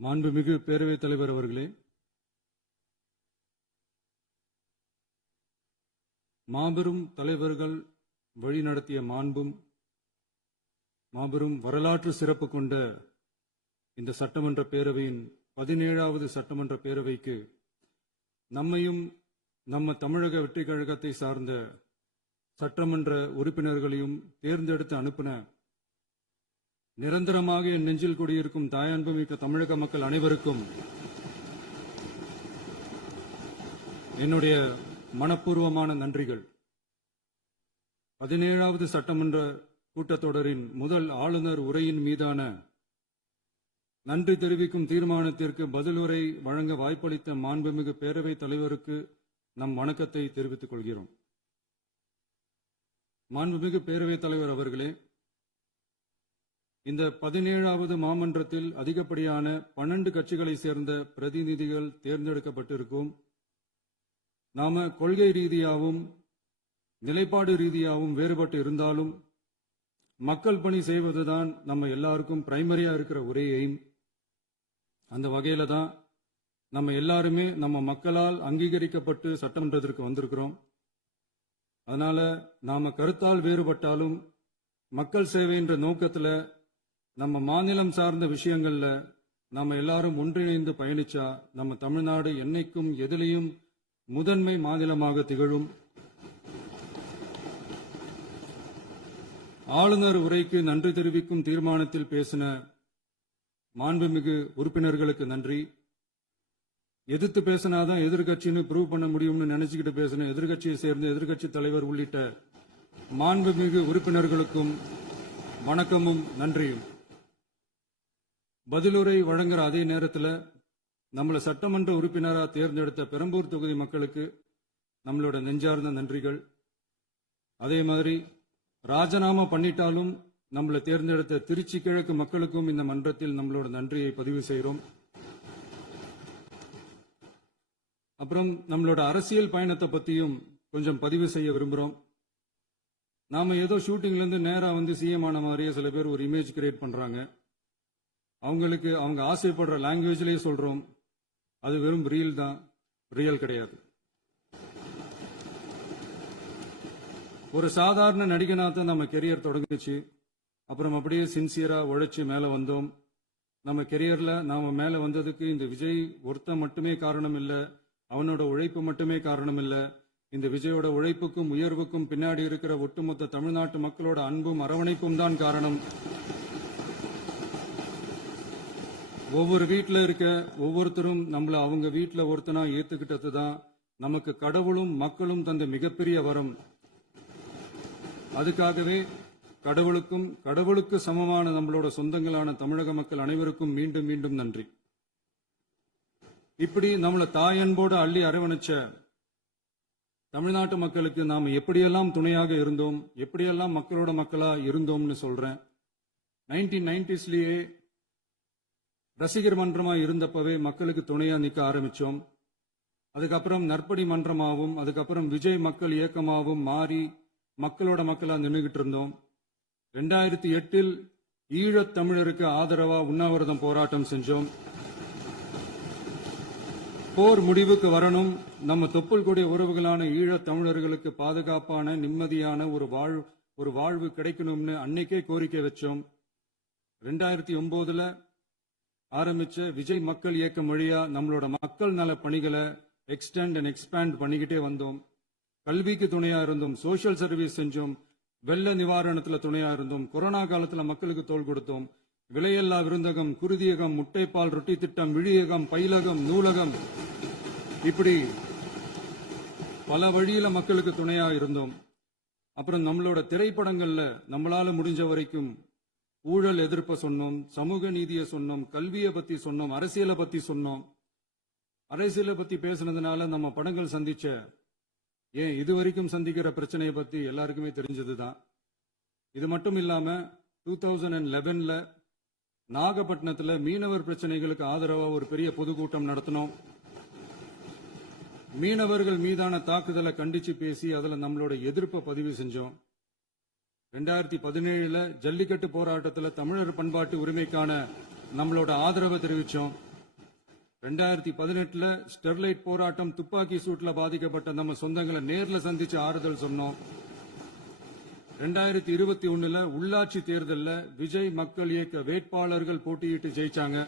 மாண்புமிகு பேரவைத் தலைவர் அவர்களே, மாபெரும் தலைவர்கள் வழிநடத்திய மாபெரும் வரலாற்று சிறப்பு கொண்ட இந்த சட்டமன்ற பேரவையின் 17வது சட்டமன்ற பேரவைக்கு நம்மையும் நம்ம தமிழக வெற்றிக் கழகத்தை சார்ந்த சட்டமன்ற உறுப்பினர்களையும் தேர்ந்தெடுத்து அனுப்பின நிரந்தரமாக என் நெஞ்சில் குடியிருக்கும் தாயன்புமிக்க தமிழக மக்கள் அனைவருக்கும் என்னுடைய மனப்பூர்வமான நன்றிகள். 17வது சட்டமன்ற கூட்டத்தொடரின் முதல் ஆளுநர் உரையின் மீதான நன்றி தெரிவிக்கும் தீர்மானத்திற்கு பதிலுரை வழங்க வாய்ப்பளித்த மாண்புமிகு பேரவைத் தலைவருக்கு நம் வணக்கத்தை தெரிவித்துக் கொள்கிறோம். மாண்புமிகு பேரவைத் தலைவர் அவர்களே, இந்த 17வது மாமன்றத்தில் அதிகப்படியான 12 கட்சிகளை சேர்ந்த பிரதிநிதிகள் தேர்ந்தெடுக்கப்பட்டிருக்கும். நாம கொள்கை ரீதியாகவும் நிலைப்பாடு ரீதியாகவும் வேறுபட்டு இருந்தாலும் மக்கள் பணி செய்வதுதான் நம்ம எல்லாருக்கும் பிரைமரியா இருக்கிற ஒரே எய்ம். அந்த வகையில தான் நம்ம எல்லாருமே நம்ம மக்களால் அங்கீகரிக்கப்பட்டு சட்டமன்றத்திற்கு வந்திருக்கிறோம். அதனால நாம கருத்தால் வேறுபட்டாலும் மக்கள் சேவை என்ற நோக்கத்துல நம்ம மாநிலம் சார்ந்த விஷயங்கள்ல நாம எல்லாரும் ஒன்றிணைந்து பயணிச்சா நம்ம தமிழ்நாடு என்னைக்கும் எதிலையும் முதன்மை மாநிலமாக திகழும். ஆளுநர் உரைக்கு நன்றி தெரிவிக்கும் தீர்மானத்தில் பேசின மாண்புமிகு உறுப்பினர்களுக்கு நன்றி. எதிர்த்து பேசினாதான் எதிர்கட்சின்னு ப்ரூவ் பண்ண முடியும்னு நினைச்சுக்கிட்டு பேசின எதிர்கட்சியை சேர்ந்த எதிர்கட்சி தலைவர் உள்ளிட்ட மாண்புமிகு உறுப்பினர்களுக்கும் வணக்கமும் நன்றியும். பதிலுரை வழங்குற அதே நேரத்தில் நம்மள சட்டமன்ற உறுப்பினராக தேர்ந்தெடுத்த பெரம்பூர் தொகுதி மக்களுக்கு நம்மளோட நெஞ்சார்ந்த நன்றிகள். அதே மாதிரி ராஜினாமா பண்ணிட்டாலும் நம்மளை தேர்ந்தெடுத்த திருச்சி கிழக்கு மக்களுக்கும் இந்த மன்றத்தில் நம்மளோட நன்றியை பதிவு செய்கிறோம். அப்புறம் நம்மளோட அரசியல் பயணத்தை பத்தியும் கொஞ்சம் பதிவு செய்ய விரும்புகிறோம். நாம ஏதோ ஷூட்டிங்ல இருந்து நேரா வந்து சிஎம் ஆன மாதிரியே சில பேர் ஒரு இமேஜ் கிரியேட் பண்றாங்க. அவங்களுக்கு அவங்க ஆசைப்படுற லாங்குவேஜ்லயே சொல்றோம், அது வெறும் ரீல் தான், ரியல் கிடையாது. ஒரு சாதாரண நடிகனாத்தான் நம்ம கெரியர் தொடங்குச்சு. அப்புறம் அப்படியே சின்சியரா உழைச்சு மேல வந்தோம். நம்ம கெரியர்ல நாம மேல வந்ததுக்கு இந்த விஜய் ஒருத்தன் மட்டுமே காரணம் இல்ல, அவனோட உழைப்பு மட்டுமே காரணம் இல்ல. இந்த விஜயோட உழைப்புக்கும் உயர்வுக்கும் பின்னாடி இருக்கிற ஒட்டுமொத்த தமிழ்நாட்டு மக்களோட அன்பும் அரவணைப்பும் தான் காரணம். ஒவ்வொரு வீட்டில் இருக்க ஒவ்வொருத்தரும் நம்மள அவங்க வீட்டில் ஒருத்தனா ஏத்துக்கிட்டது தான் நமக்கு கடவுளும் மக்களும் தந்த மிகப்பெரிய வரம். அதுக்காகவே கடவுளுக்கு சமமான நம்மளோட சொந்தங்களான தமிழக மக்கள் அனைவருக்கும் மீண்டும் மீண்டும் நன்றி. இப்படி நம்மள தாயன்போடு அள்ளி அரவணைச்ச தமிழ்நாட்டு மக்களுக்கு நாம் எப்படியெல்லாம் துணையாக இருந்தோம், எப்படியெல்லாம் மக்களோட மக்களா இருந்தோம்னு சொல்றேன். 1990ஸ்லயே ரசிகர் மன்றமா இருந்தப்பவே மக்களுக்கு துணையா நிக்க ஆரம்பிச்சோம். அதுக்கப்புறம் நற்படி மன்றமாவும் அதுக்கப்புறம் விஜய் மக்கள் இயக்கமாவும் மாறி மக்களோட மக்களா நின்றுகிட்டு இருந்தோம். 2008 ஈழத் தமிழருக்கு ஆதரவா உண்ணாவிரதம் போராட்டம் செஞ்சோம். போர் முடிவுக்கு வரணும், நம்ம தொப்புள் கொடிய உறவுகளான ஈழத் தமிழர்களுக்கு பாதுகாப்பான நிம்மதியான ஒரு வாழ்வு கிடைக்கணும்னு அன்னைக்கே கோரிக்கை வச்சோம். 2009 ஆரம்பிச்ச விஜய் மக்கள் இயக்கம் வழியா நம்மளோட மக்கள் நல பணிகளை எக்ஸ்டெண்ட் அண்ட் எக்ஸ்பேண்ட் பண்ணிக்கிட்டே வந்தோம். கல்விக்கு துணையா இருந்தோம், சோசியல் சர்வீஸ் செஞ்சோம், வெள்ள நிவாரணத்துல துணையா இருந்தோம், கொரோனா காலத்துல மக்களுக்கு தோள் கொடுத்தோம். விலையில்லா விருந்தகம், குருதியகம், முட்டைப்பால் ரொட்டி திட்டம், விழியகம், பயிலகம், நூலகம், இப்படி பல வழியில மக்களுக்கு துணையா இருந்தோம். அப்புறம் நம்மளோட திரைப்படங்கள்ல நம்மளால முடிஞ்ச வரைக்கும் ஊழல் எதிர்ப்ப சொன்னோம், சமூக நீதியை சொன்னோம், கல்வியை பத்தி சொன்னோம், அரசியலை பத்தி சொன்னோம். அரசியலை பத்தி பேசுனதுனால நம்ம படங்கள் சந்திச்ச இதுவரைக்கும் சந்திக்கிற பிரச்சனையை பத்தி எல்லாருக்குமே தெரிஞ்சதுதான். இது மட்டும் இல்லாம 2011 நாகப்பட்டினத்துல மீனவர் பிரச்சனைகளுக்கு ஆதரவா ஒரு பெரிய பொதுக்கூட்டம் நடத்தினோம். மீனவர்கள் மீதான தாக்குதலை கண்டிச்சு பேசி அதுல நம்மளோட எதிர்ப்பை பதிவு செஞ்சோம். 2017 ஜல்லிக்கட்டு போராட்டத்தில் தமிழர் பண்பாட்டு உரிமைக்கான நம்மளோட ஆதரவை தெரிவிச்சோம். 2018 ஸ்டெர்லைட் போராட்டம் துப்பாக்கி சூட்ல பாதிக்கப்பட்ட நம்ம சொந்தங்களை நேர்ல சந்திச்சு ஆறுதல் சொன்னோம். 2021 உள்ளாட்சி தேர்தலில் விஜய் மக்கள் இயக்க வேட்பாளர்கள் போட்டியிட்டு ஜெயிச்சாங்க.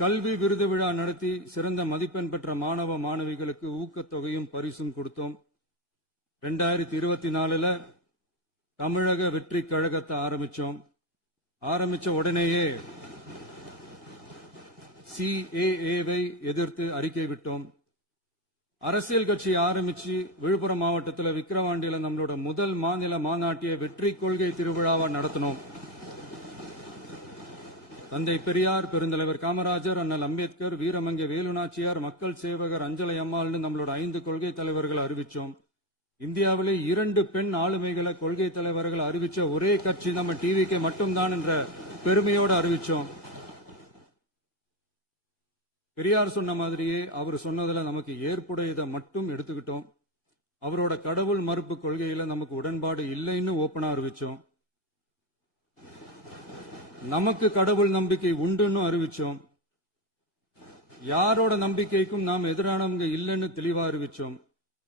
கல்வி விருது விழா நடத்தி சிறந்த மதிப்பெண் பெற்ற மாணவ மாணவிகளுக்கு ஊக்கத்தொகையும் பரிசும் கொடுத்தோம். 2024 தமிழக வெற்றி கழகத்தை ஆரம்பிச்ச உடனேயே CAA-வை எதிர்த்து அறிக்கை விட்டோம். அரசியல் கட்சி ஆரம்பிச்சு விழுப்புரம் மாவட்டத்தில் விக்கிரவாண்டியில நம்மளோட முதல் மாநில மாநாட்டிய வெற்றி கொள்கை திருவிழாவை நடத்தினோம். தந்தை பெரியார், பெருந்தலைவர் காமராஜர், அண்ணல் அம்பேத்கர், வீரமங்கை வேலுநாச்சியார், மக்கள் சேவகர் அஞ்சலை அம்மாள்னு நம்மளோட 5 கொள்கை தலைவர்கள் அறிவிச்சோம். இந்தியாவிலே 2 பெண் ஆளுமைகளை கொள்கை தலைவர்கள் அறிவிச்ச ஒரே கட்சி நம்ம டிவிக்கு மட்டும்தான் என்ற பெருமையோடு அறிவிச்சோம். பெரியார் சொன்ன மாதிரியே அவர் சொன்னதுல நமக்கு ஏற்புடையதை மட்டும் எடுத்துக்கிட்டோம். அவரோட கடவுள் மறுப்பு கொள்கையில நமக்கு உடன்பாடு இல்லைன்னு ஓப்பனா அறிவிச்சோம். நமக்கு கடவுள் நம்பிக்கை உண்டுன்னு அறிவிச்சோம். யாரோட நம்பிக்கைக்கும் நாம் எதிரானவங்க இல்லைன்னு தெளிவா அறிவிச்சோம்.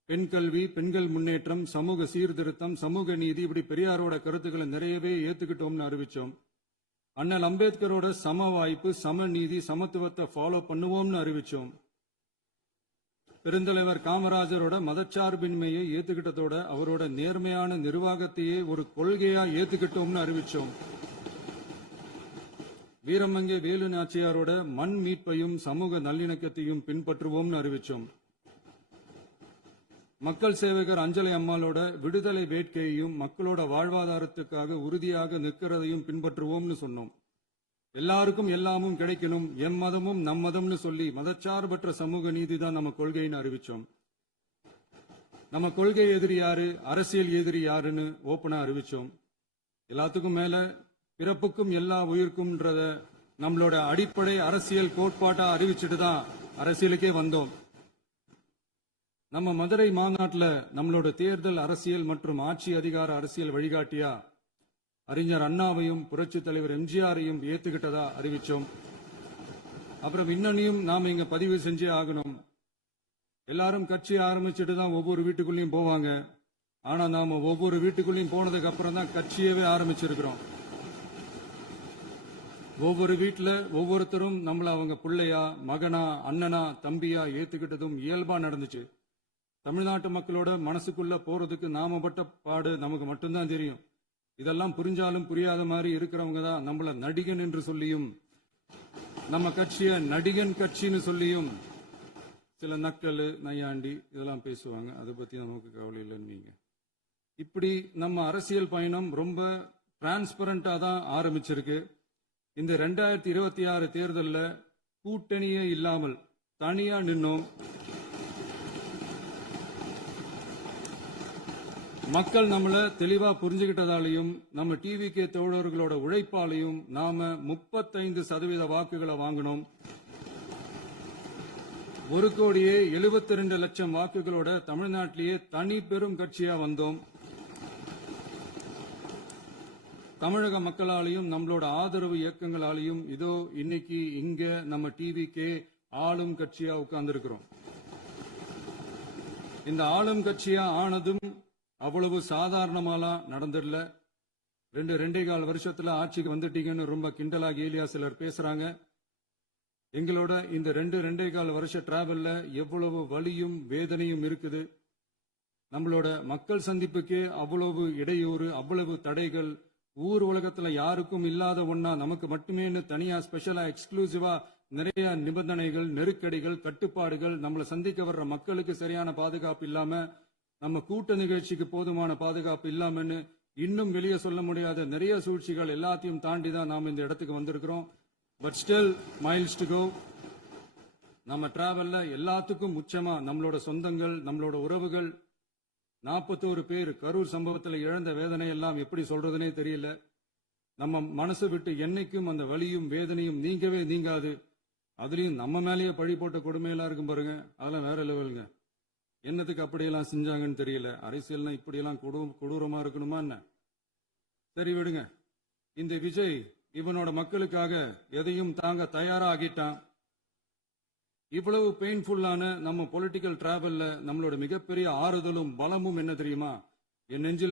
பெண் கல்வி, பெண்கள் முன்னேற்றம், சமூக சீர்திருத்தம், சமூக நீதி, இப்படி பெரியாரோட கருத்துக்களை நிறையவே ஏத்துக்கிட்டோம்னு அறிவிச்சோம். அண்ணல் அம்பேத்கரோட சம வாய்ப்பு, சமநீதி, சமத்துவத்தை ஃபாலோ பண்ணுவோம்னு அறிவிச்சோம். பெருந்தலைவர் காமராஜரோட மதச்சார்பின்மையை ஏத்துக்கிட்டதோட அவரோட நேர்மையான நிர்வாகத்தையே ஒரு கொள்கையா ஏத்துக்கிட்டோம்னு அறிவிச்சோம். வீரமங்கை வேலு நாச்சியாரோட மண் மீட்பையும் சமூக நல்லிணக்கத்தையும் பின்பற்றுவோம்னு அறிவிச்சோம். மக்கள் சேவகர் அஞ்சலை அம்மாளோட விடுதலை வேட்கையையும் மக்களோட வாழ்வாதாரத்துக்காக உறுதியாக நிற்கிறதையும் பின்பற்றுவோம்னு சொன்னோம். எல்லாருக்கும் எல்லாமும் கிடைக்கணும், எம் மதமும் நம் மதம்னு சொல்லி மதச்சார்பற்ற சமூக நீதி தான் நம்ம கொள்கைன்னு அறிவிச்சோம். நம்ம கொள்கை எதிரி யாரு, அரசியல் எதிரி யாருன்னு ஓப்பனா அறிவிச்சோம். எல்லாத்துக்கும் மேல பிறப்புக்கும் எல்லா உயிர்க்கும்ன்றத நம்மளோட அடிப்படை அரசியல் கோட்பாட்டா அறிவிச்சுட்டு தான் அரசியலுக்கே வந்தோம். நம்ம மதுரை மாநாட்டில் நம்மளோட தேர்தல் அரசியல் மற்றும் ஆட்சி அதிகார அரசியல் வழிகாட்டியா அறிஞர் அண்ணாவையும் புரட்சி தலைவர் எம்ஜிஆரையும் ஏத்துக்கிட்டதா அறிவிச்சோம். அப்புறம் இன்னனையும் நாம இங்க பதிவு செஞ்சே ஆகணும். எல்லாரும் கட்சி ஆரம்பிச்சுட்டு தான் ஒவ்வொரு வீட்டுக்குள்ளேயும் போவாங்க. ஆனா நாம ஒவ்வொரு வீட்டுக்குள்ளேயும் போனதுக்கு அப்புறம் தான் கட்சியவே ஆரம்பிச்சிருக்கிறோம். ஒவ்வொரு வீட்டுல ஒவ்வொருத்தரும் நம்மள அவங்க பிள்ளையா, மகனா, அண்ணனா, தம்பியா ஏத்துக்கிட்டதும் இயல்பா நடந்துச்சு. தமிழ்நாட்டு மக்களோட மனசுக்குள்ள போறதுக்கு நாம பட்ட பாடு நமக்கு மட்டும்தான் தெரியும். இதெல்லாம் புரிஞ்சாலும் புரியாத மாதிரி இருக்கிறவங்க தான் நம்மள நடிகன் என்று சொல்லியும் நம்ம கட்சிய நடிகன் கட்சின்னு சொல்லியும் சில நக்கல், நையாண்டி இதெல்லாம் பேசுவாங்க. அதை பத்தி நமக்கு கவலை இல்லைன்னு நீங்க. இப்படி நம்ம அரசியல் பயணம் ரொம்ப டிரான்ஸ்பரண்டா தான் ஆரம்பிச்சிருக்கு. இந்த 2026 தேர்தலில் கூட்டணியே இல்லாமல் தனியா நின்னோம். மக்கள் நம்மள தெளிவா புரிஞ்சுகிட்டதாலையும் நம்ம டிவிகே தோழர்களோட உழைப்பாலையும் நாம 35% வாக்குகளை வாங்கினோம். 1,72,00,000 வாக்குகளோட தமிழ்நாட்டிலேயே தனி பெரும் கட்சியா வந்தோம். தமிழக மக்களாலையும் நம்மளோட ஆதரவு இயக்கங்களாலையும் இதோ இன்னைக்கு இங்க நம்ம டிவிகே ஆளும் கட்சியா உட்கார்ந்துருக்கிறோம். இந்த ஆளும் கட்சியா ஆனதும் அவ்வளவு சாதாரணமாலாம் நடந்துடல. 2.25 வருஷத்துல ஆட்சிக்கு வந்துட்டீங்கன்னு ரொம்ப கிண்டலா கேலியா சிலர் பேசுறாங்க. எங்களோட இந்த 2.25 வருஷ டிராவல்ல எவ்வளவு வலியும் வேதனையும் இருக்குது. நம்மளோட மக்கள் சந்திப்புக்கே அவ்வளவு இடையூறு, அவ்வளவு தடைகள், ஊர் உலகத்துல யாருக்கும் இல்லாத ஒன்னா நமக்கு மட்டுமே தனியா ஸ்பெஷலா எக்ஸ்க்ளூசிவா நிறைய நிபந்தனைகள், நெருக்கடிகள், கட்டுப்பாடுகள், நம்மளை சந்திக்க வர்ற மக்களுக்கு சரியான பாதுகாப்பு இல்லாம, நம்ம கூட்ட நிகழ்ச்சிக்கு போதுமான பாதுகாப்பு இல்லாமன்னு இன்னும் வெளியே சொல்ல முடியாத நிறைய சூழ்ச்சிகள் எல்லாத்தையும் தாண்டி தான் நாம் இந்த இடத்துக்கு வந்திருக்கிறோம். But still miles to go. நம்ம டிராவல்ல எல்லாத்துக்கும் உச்சமா நம்மளோட சொந்தங்கள், நம்மளோட உறவுகள், 41 பேர் கரூர் சம்பவத்தில் இழந்த வேதனை எல்லாம் எப்படி சொல்றதுனே தெரியல. நம்ம மனசு விட்டு என்னைக்கும் அந்த வலியும் வேதனையும் நீங்கவே நீங்காது. அதுலயும் நம்ம மேலேயே பழி போட்ட கொடுமையெல்லாம் இருக்கும் பாருங்க, அதெல்லாம் வேற லெவலுங்க. என்னத்துக்கு அப்படியெல்லாம் செஞ்சாங்கன்னு தெரியல. அரசியல்னா இப்படியெல்லாம் கொடூரமா இருக்கணுமா என்ன? சரி விடுங்க. இந்த விஜய் இவனோட மக்களுக்காக எதையும் தாங்க தயாரா ஆகிட்டான். இவ்வளவு பெயின்ஃபுல்லான நம்ம பொலிட்டிக்கல் டிராவல்ல நம்மளோட மிகப்பெரிய ஆறுதலும் பலமும் என்ன தெரியுமா? என் நெஞ்சில்